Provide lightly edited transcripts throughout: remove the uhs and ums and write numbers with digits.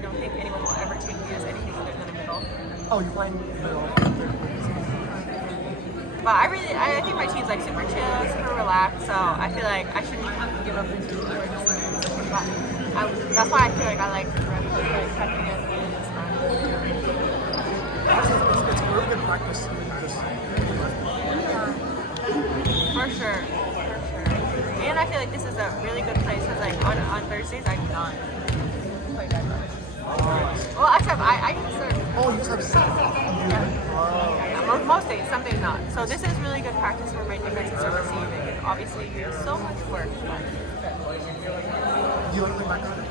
I don't think anyone will ever take me as anything other than a middle. Oh, you're playing middle. But I think my team's like super chill, super relaxed, so I feel like I shouldn't give up this team. That's why I feel like I like Revco, like cutting it. It's a really good practice. For sure. And I feel like this is a really good place because like on Thursdays I do not play that much. Well, except I can serve. Oh, you just have seven. Yeah, most days, some days not. So this is really good practice for my defensive service team. It obviously do so much work. Do you like the background?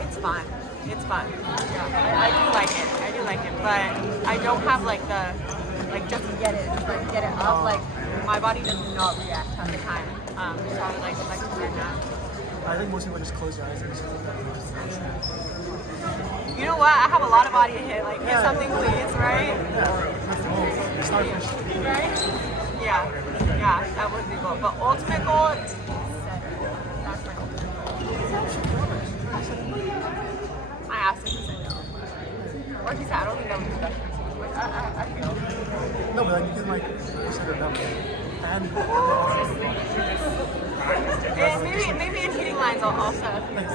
It's fun. It's fun. Yeah, I do like it. I do like it, but I don't have like the just get it up. Like my body does not react half the time. So I would like to learn that. I think most people just close your eyes and just look at it. You know what? I have a lot of body to hit. Like hit something, please, right? Yeah. Starfish. Right? Yeah. Yeah, that would be cool. But ultimate goal, it's setter. That's my ultimate goal. I asked him to say no. Or he said, I don't think that would be the best for you, which I feel. No, but like you can like set it up. And maybe in hitting lines also. like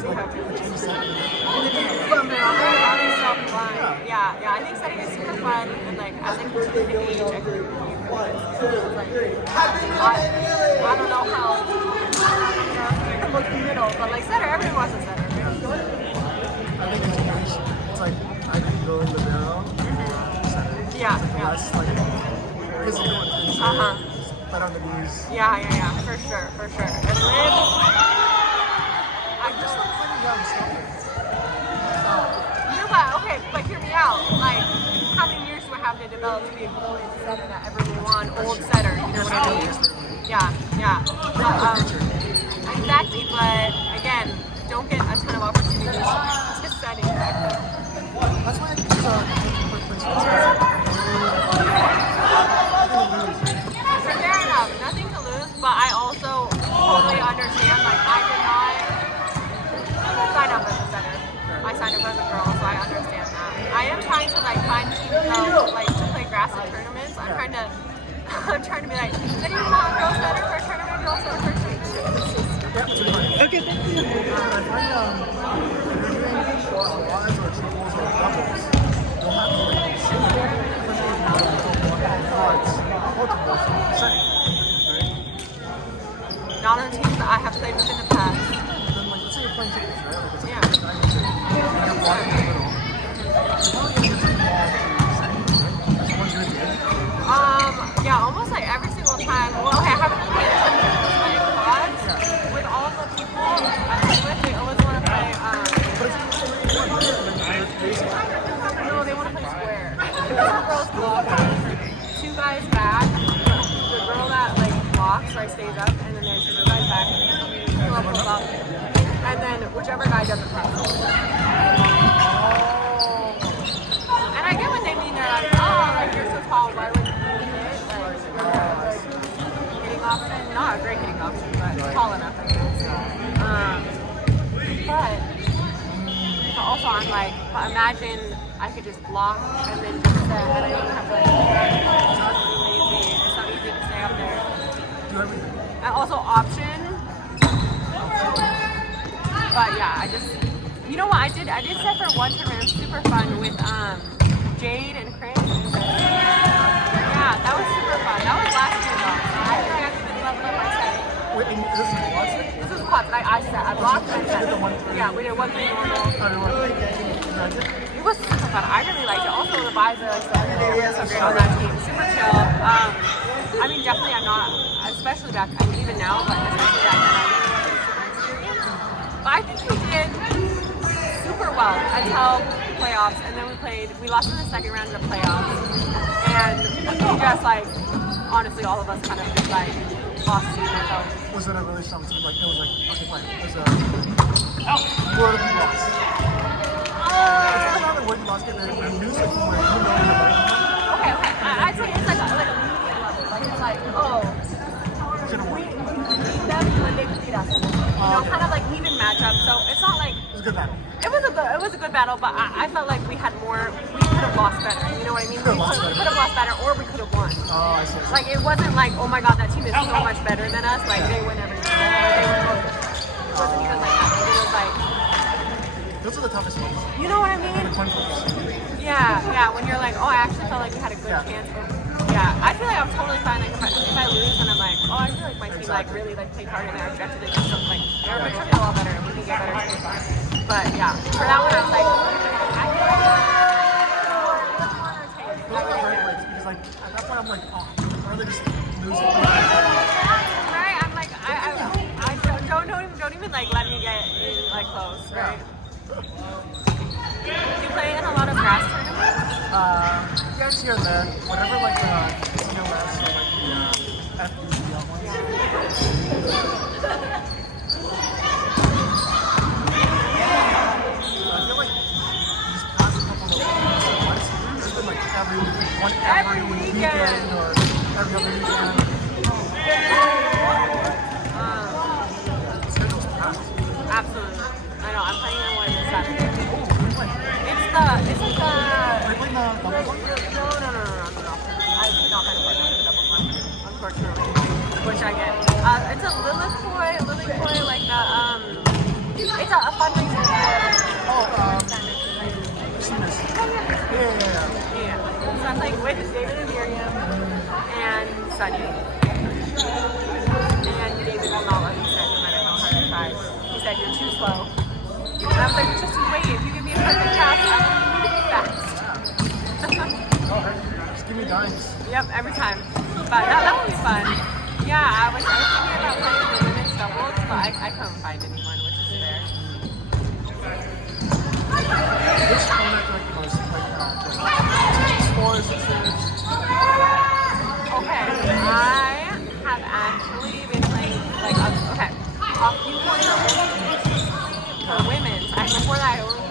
change setting. Yeah. I think setting is super fun, and like as I continue to age, I think I don't know how to look middle, but like setter, everyone wants a setter. I think it's like I can go in the barrel. Yeah. That's like physical and but on the knees. Yeah, for sure. And live. I just like playing young stuff. You know what? Okay, but hear me out. Like, how many years do I have to develop to be a good setter that everyone wants? Old setter, you know what I mean? Yeah. Exactly, but again, don't get a ton of opportunities to setting. That's why it's Fair enough, nothing to lose, but I also totally understand, like, I did not sign up as a center. I signed up as a girl, so I understand that. I am trying to, like, find teams, though, like, to play grass in tournaments. I'm trying to be like, anyone want a girl center for a tournament, girl center for a tournament? Okay, thank you. I find if you're doing quads or triples or doubles, you'll have to like multiples setting, right? Not on teams that I have played with in the past. And then like let's say you're playing triples, right? Like it's Yeah. like you have one in the middle. You're probably gonna get some ball to setting, right? That's one you're in. Yeah, almost like every single time. Well, okay, I haven't really played like quads with all the people I play with. They always want to play. But it's No, they want to play square. Two girls block, two guys back. The girl that like blocks like stays up, and then there's two guys back. Two levels up, and then whichever guy doesn't pass. And I get what they mean. They're like, oh, like you're so tall, why would you hit? Like hitting option, not a great hitting option, but tall enough, I guess. But also I'm like, but imagine I could just block and then just set, and I don't have to like, it's lazy. It's not easy to stay up there. And also option. But yeah, you know what, I did set for one tournament. It was super fun with Jade and Chris. Yeah, that was super fun. That was last year though. I feel like I could level up my setting. Wait, and this is quads? This was quads. I set. I blocked and set. Yeah, we did 1-3 normal. It was super fun. I really liked it. Also, the vibes are like so great on that team. Super chill. I mean, definitely I'm not, especially back, I mean, even now, but especially back then, I really wasn't super experienced. But I think we did super well until playoffs, and then we lost in the second round of the playoffs, and we just like, honestly, all of us kind of just like lost the season. So. Was it a really strong team? Like, it was like, okay, fine. It was who are the people lost? It's kind of not where you lost it, but you knew something where you know you're right. Okay. I'd say it's like a medium level. Like, it's like, oh, them when they beat us. You know, kind of like even matchup. So it's not like. It was a good battle. It was it was a good battle, but I felt like we had more. We could have lost better. You know what I mean? We could have lost better, or we could have won. Oh, I see. Like it wasn't like, oh my god, that team is so much better than us. Like they win everything. They were both. It wasn't even like that. It was like. Those are the toughest ones. You know what I mean? The coin flips. Yeah. When you're like, oh, I actually felt like we had a good chance. Yeah, I feel like I'm totally fine. Like if I lose, and I'm like, oh, I feel like my team like really like played hard and they rejected it. Just like they were a lot better, and we can get better. But yeah, for that one, I was like, I because like at that point I'm like, oh, or they just losing. right? I'm like, I don't even like let me get in like close, right? Do you play in a lot of grass tournaments? Yeah, just here and there. Whenever like COS or like the FBCL ones. I feel like these past couple of weeks, it's been like every weekend or every other weekend. Schedule's packed. Absolutely. I know. I'm playing in one this Saturday. It's like the. Are you playing the double one? No. I'm not going to play the double one, unfortunately. Which I get. It's a Lilith Koi, like it's a fundraiser for. Seamus. Yeah. So I'm playing with David and Miriam and Sunny. And David will not let me sit no matter how hard I try. He said, you're too slow. And I was like, just wait. If you give me a perfect pass, I'm going to be fast. Just give me dimes. Yep, every time. But that would be fun. Yeah, I was thinking about playing the women's doubles, but I couldn't find anyone, which is fair. Which tournament like the most teams, fours, sixes? Okay, I have actually been playing like a few more doubles for women's. Before that, I only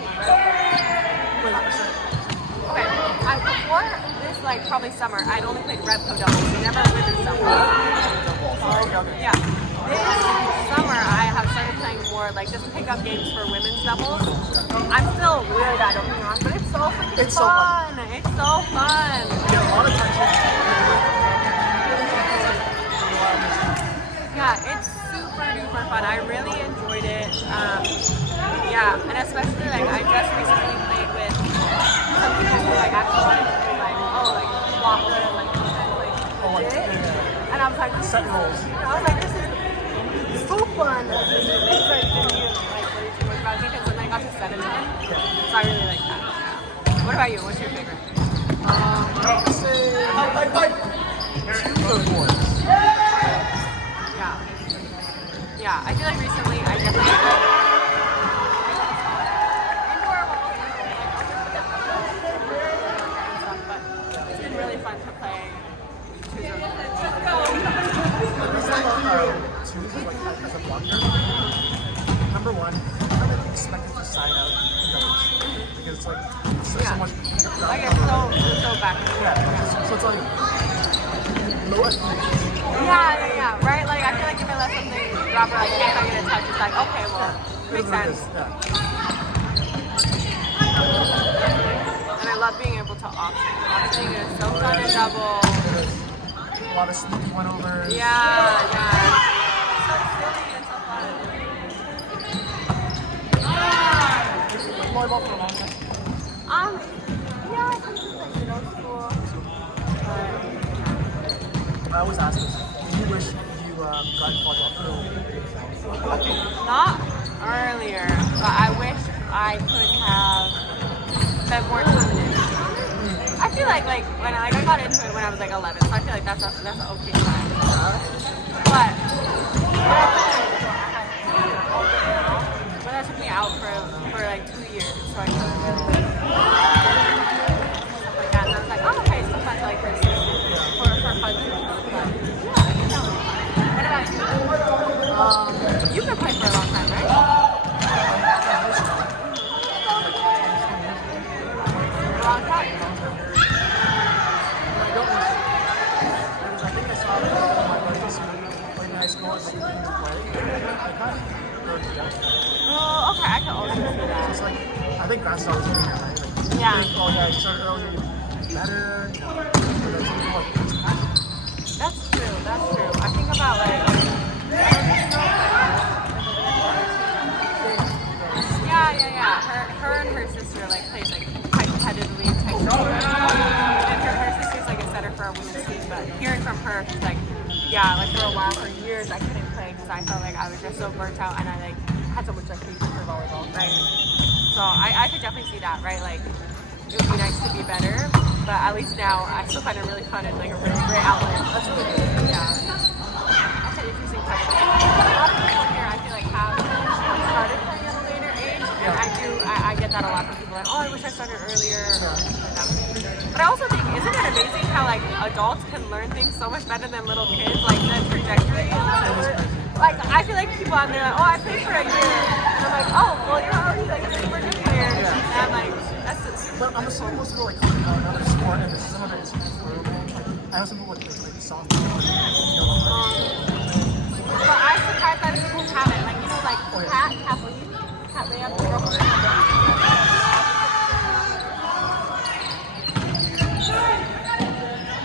played before this, like probably summer, I'd only played Revco doubles, never women's doubles. Yeah. This summer, I have started playing more, like just to pick up games for women's doubles. I'm still really bad, don't get me wrong, but it's so freaking fun. It's so fun. Yeah, a lot of tension. Yeah, it's super duper fun. I really enjoyed it. Yeah, and especially like I just recently played with some people who like actually like Walker and and I was like, set rolls. I was like, this is so fun. It's like way too much about me because then I got to 7 to 10. So I really like that. Yeah. What about you? What's your favorite? I would say two or fours. Yeah, I feel like recently I definitely indoor walls but it's been really fun to play twos or Twos is like as a blocker. Number one, I'm kind of expected to sign out in doubles because it's like so much. Like it's so back. Yeah, so it's like low expectations. Yeah, right? Like I feel like if I let something drop or like if I get a touch, it's like, okay, well, makes sense. And I love being able to option. Optioning is so fun in double. A lot of sneaky one-overs. Yeah. It's so silly and so fun. Volleyball for a long time. Yeah, I think it's like middle school. I always ask this. Do you wish you got volleyball early? Not earlier, but I wish I could have spent more time in it. I feel like when I got into it when I was like 11, so I feel like that's an okay time. But that took me out for like 2 years, so I couldn't really stuff like that. And I was like, oh, okay, it's so fun to like pursue for fun. What about you? You've been playing for a long time, right? A long time. I don't miss it. Because I think I saw it on my buddies when I school and they didn't play. I kind of wrote it down. Oh, okay, I can also see that's always in here, right? Like, Yeah. you think, oh yeah, you started earlier, you better, you know. But that's really what it's passion. That's true. That's true. I think about like. Yeah. Her and her sister like played like quite competitively in Texas. And her sister's like a setter for a women's team. But hearing from her, she's like, yeah, like for a while, for years, I couldn't play because I felt like I was just so burnt out and I like had so much like patience for volleyball, right? So I could definitely see that, right? Like it would be nice to be better, but at least now I still find it really fun and like a really great outlet. That's really good. Yeah. That's an interesting question. A lot of people here I feel like have started playing at a later age, and I get that a lot from people like, oh, I wish I started earlier. But I also think, isn't it amazing how like adults can learn things so much better than little kids? Like the trajectory. Like I feel like people out there like, oh, I played for a year, and I'm like, oh, well, you're already like a super good player, and I'm like, that's super. But I'm just supposed to go like another sport, and some of it is transferable. Like I know some people like softball, But I'm surprised that people haven't. Like, you know, like Kat Layup, the girl from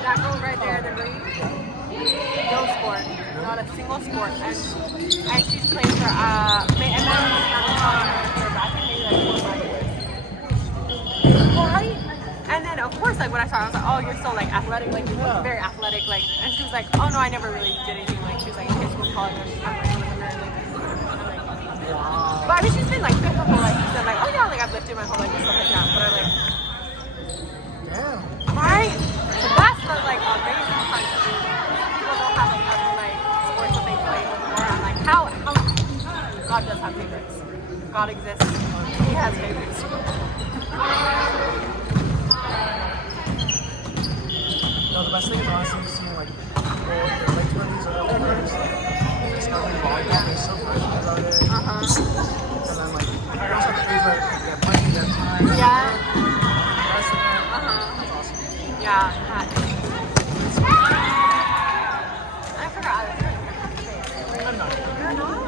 that girl right there, the green. No sport. Not a single sport. And she's played for, I think maybe like 4 Right? And then, of course, like when I saw her, I was like, oh, you're so like athletic, like you're very athletic, like. And she was like, oh no, I never really did anything. Like she was like in high school, college, and she kind of But I mean, she's been like fit her whole life. She's been like, oh yeah, like I've lifted my whole life and stuff like that. But I'm like, damn. right? So that's the like amazing part to me. People don't have like other like sports that they play before. I'm like, how God does have favorites. God exists. He has favorites. No, the best thing is honestly seeing like the late 20s or early 30s, discovering volleyball. They're so passionate about it. And then like, I also have the phase where you have money, you have time. Yeah. That's awesome. Yeah. I forgot. I'm not. You're not?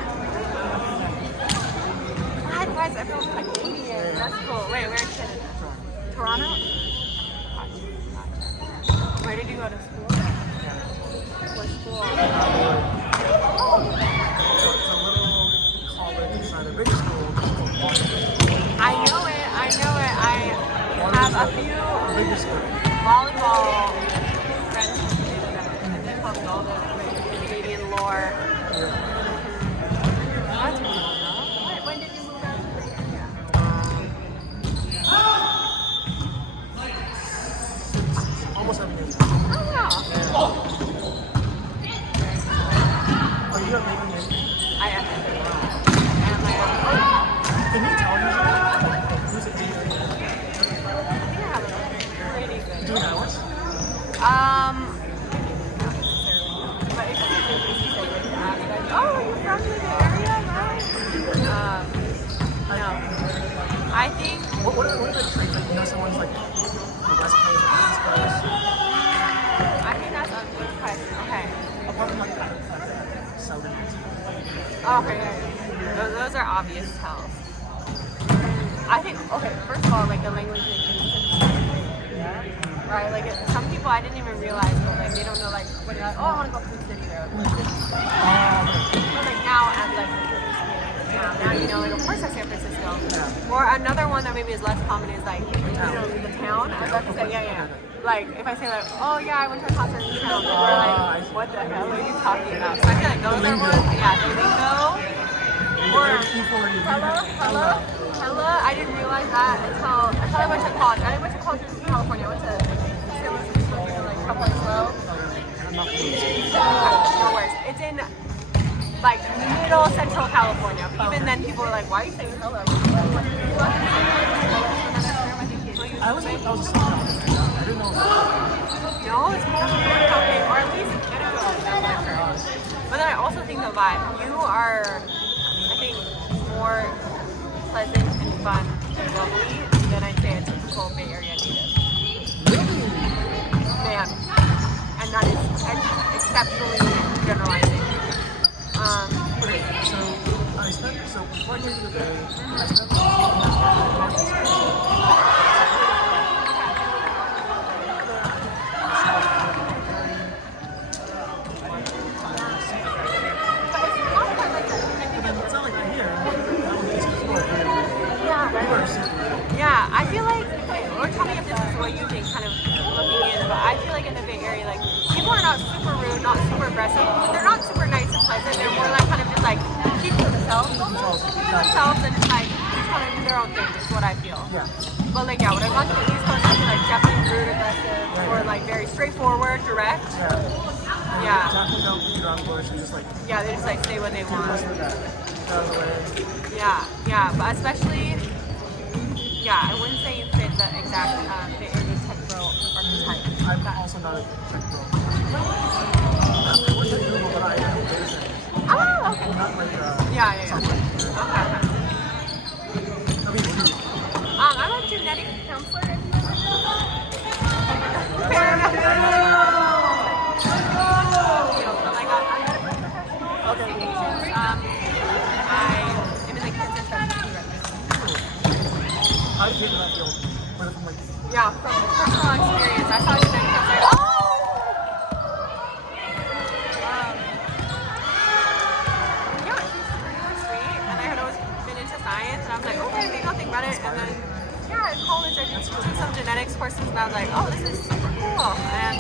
Guys, everyone's like Canadian. That's cool. Wait, where is it? Toronto? Where did you go to school? What school? It's a little college inside a bigger school. I know it. I have a few volleyball friends and they tell me all the Canadian lore. That's really cool. When did you move out to the area? Almost 7 years. Oh, wow. Oh, you have maybe I am. Can you tell me who's it to you? Pretty good. Do you know us? But it's just oh, you're from the area, right? No. I think. What are the traits? Like, you know, someone's like the West Coast or the East Coast? I think that's a good question. Okay. Apart from like Southern. Okay. Those are obvious tells. I think. Okay. First of all, like the language they use. Right, like some people I didn't even realize, but like they don't know, like when you're like, oh, I want to go to the city, they're like, but like now as like now you know, like of course I San Francisco. Or another one that maybe is less common is like you know the town. I was about to say yeah. Like if I say like, oh yeah, I went to a concert in town, people are like, what the hell are you talking about? So I feel like those are ones, the lingo. Or hello. I didn't realize that until I went to college. I went to college in California. I went to like Couple Slow. No worries. It's in like middle central California. Even then, people were like, "Why are you saying hello?" I always thought that was a song. I didn't know. No, it's more of a word topic, or at least I don't know. But then I also think the vibe. You are, I think, more pleasant and fun and lovely than I'd say a typical Bay Area native. Man. And that is exceptionally generalizing. Okay, so before I came to the Bay, I spent what you think, kind of looking in. But I feel like in the Bay Area, like people are not super rude, not super aggressive. They're not super nice and pleasant. They're more like kind of just like keep to themselves, and just like just kind of do their own thing. Is what I feel. Yeah. But like when I've gone to the East Coast, I feel like definitely rude, aggressive, or like very straightforward, direct. Yeah. Definitely don't beat around the bush and just like. Yeah, they just like say what they want. Most of that. Out of the way. Yeah, but especially, I wouldn't say you fit the exact Bay Area tech bro archetype. I'm also not a tech bro. I work at Google, but I am a data scientist. Oh, okay. Not like Yeah. software. Okay. I mean, what do you? I'm a genetic counselor. Fair enough. Like I'm a medical professional. Okay. I am in the cancer specialty right now. How did you get into that field? Where from like? Yeah, from personal experience. I saw genetic counselor. Yeah, she's really sweet, and I had always been into science, and I was like, okay, maybe I'll think about it. And then, in college, I just took some genetics courses, and I was like, oh, this is super cool. And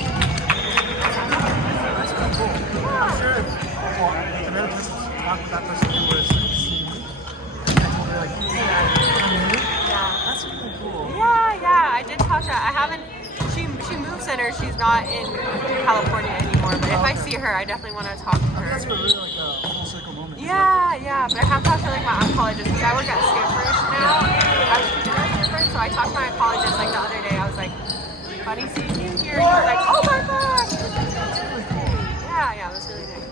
That's pretty cool. I'm sure. Well, the medical just talked with that person who was seeing me. And I told her like, that's really cool. Yeah, I did talk to her. I haven't. She moves in her. She's not in California anymore. But if I see her, I definitely want to talk to her. That's really like a full circle moment. Yeah. But I have talked to like my oncologist because I work at Stanford now. I was teaching at Stanford, so I talked to my oncologist like the other day. I was like, "Funny seeing you here." And he was like, "Oh my gosh." That's really cool. Yeah, it was really nice.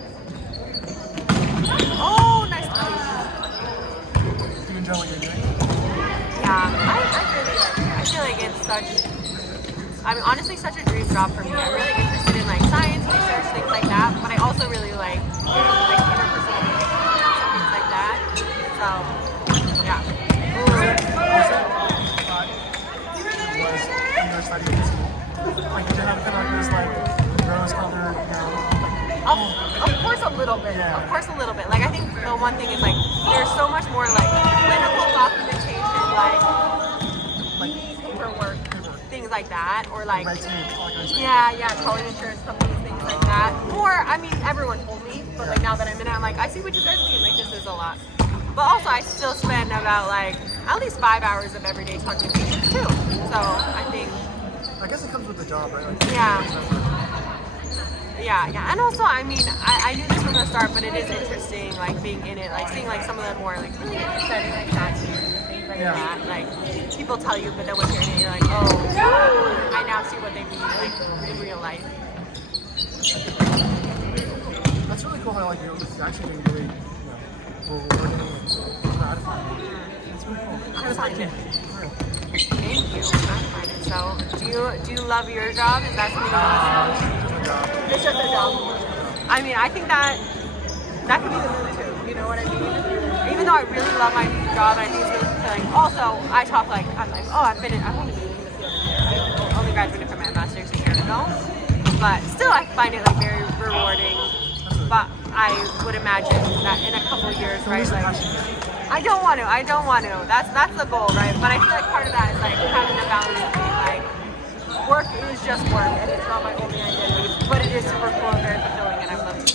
Oh, nice to meet you. Do you enjoy what you're doing? Yeah, I really like it. I feel like it's honestly such a dream job for me. I'm really interested in like science, research, things like that, but I also really like interpersonal relationships and things like that. So, yeah. Was in your study in school? Like, did you have kind of like this like rose colored, Of course a little bit. Yeah. Of course a little bit. Like I think the one thing is like there's so much more like clinical documentation, like paperwork, things like that, or like red tape, all that kind of stuff. yeah, calling insurance companies, things like that. Or I mean, everyone told me, but like now that I'm in it, I'm like, I see what you guys mean. Like this is a lot. But also, I still spend about like at least 5 hours of every day talking to patients too. So I think. I guess it comes with the job, right? Like, Yeah, and also, I mean, I knew this from the start, but it is interesting, like being in it, like seeing like some of the more like studies like that, things like that. Like people tell you, but then when you're in it, you're like, oh, I now see what they mean like in real life. That's really cool how like you're actually being really, rewarding and gratifying. It's really cool. I'm gonna find it. For real. Thank you. I'm find it. So, do you love your job? Is that something you want? It's just a job. I mean, I think that could be the move too. You know what I mean? Even though I really love my job, and I think it's really fulfilling. Also, I'm like, I've only been in the field a year. I only graduated from my master's a year ago, but still, I find it like very rewarding. But I would imagine that in a couple of years, right? Like, I don't want to. That's the goal, right? But I feel like part of that is like having a balance of being like, work is just work, and it's not my only identity. But it is super cool and very fulfilling, and I love it.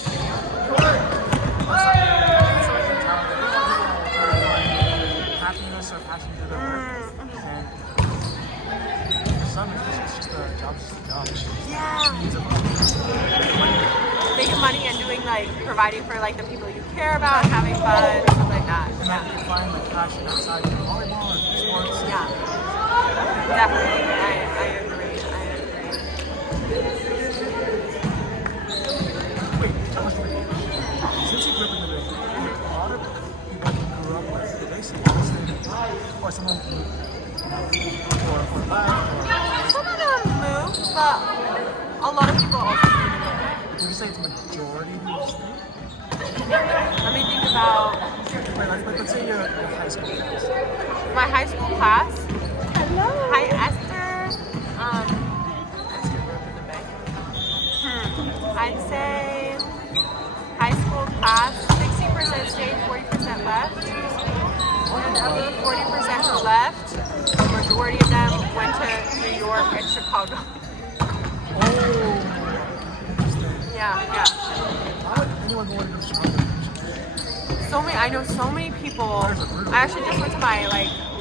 Happiness or passion for their work, and for some it's just a job. Yeah. Making money and doing like providing for like the people you care about, having fun, stuff like that. And then you find like passion outside of volleyball or sports. Yeah. Definitely. I agree. Wait, tell us, since you grew up in the Bay, a lot of people who grew up with, did they stay or someone moved or left? Some of them move, but a lot of people also stay. Would you say it's a majority who stay? Let me think about Wait, let's say your high school class. my high school class. Hello. Hi, Esther. Esther grew up in the Bay. I'd say high school class, 60% stayed, 40% left. And of the 40% who left, the majority of them went to New York and Chicago. Oh, interesting. Yeah. Why would anyone go to Chicago? I know so many people. I actually just went to my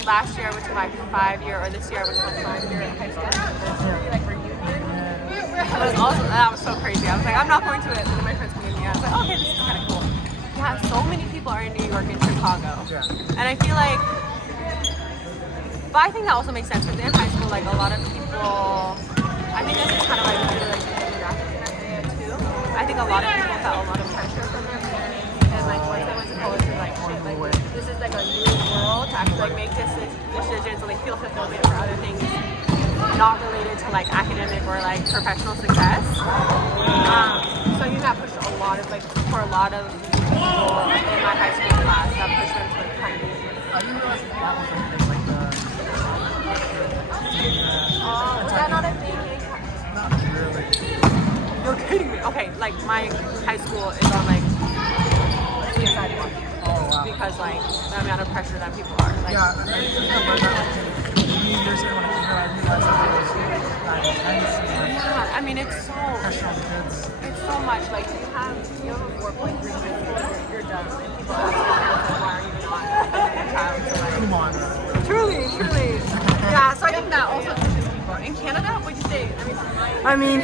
last year. I went to my 5-year, or this year I went to my 5-year high school anniversary reunion. That was so crazy. I was like, I'm not going to it. And then my friends came with me. I was like, okay, this is kind of cool. Yeah, so many people are in New York and Chicago, and I feel like. But I think that also makes sense because in high school, a lot of people. I think this is kind of really demographic in that area too. I think a lot of people felt a lot of pressure from their parents. And once they went to college, they're shit, this is a new world to actually make decisions and feel fulfillment for other things not related to academic or professional success. So I think that pushed a lot of for a lot of people in my high school class, that pushed them to kind of be. I didn't realize that was Was that not a thing? Not really. You're kidding me. Okay, my high school is on suicide watch. Oh, wow. Because the amount of pressure that people are. Yeah, I think I've read that. Years ago when I came here, I realized that it was that intense. Yeah, I mean it's so Pressure on the kids. It's so much. You have a 4.3 high school, you're done, and people ask their parents why are you not your child to Come on. Truly. Yeah, so I think that also pushes people. In Canada, would you say? I mean.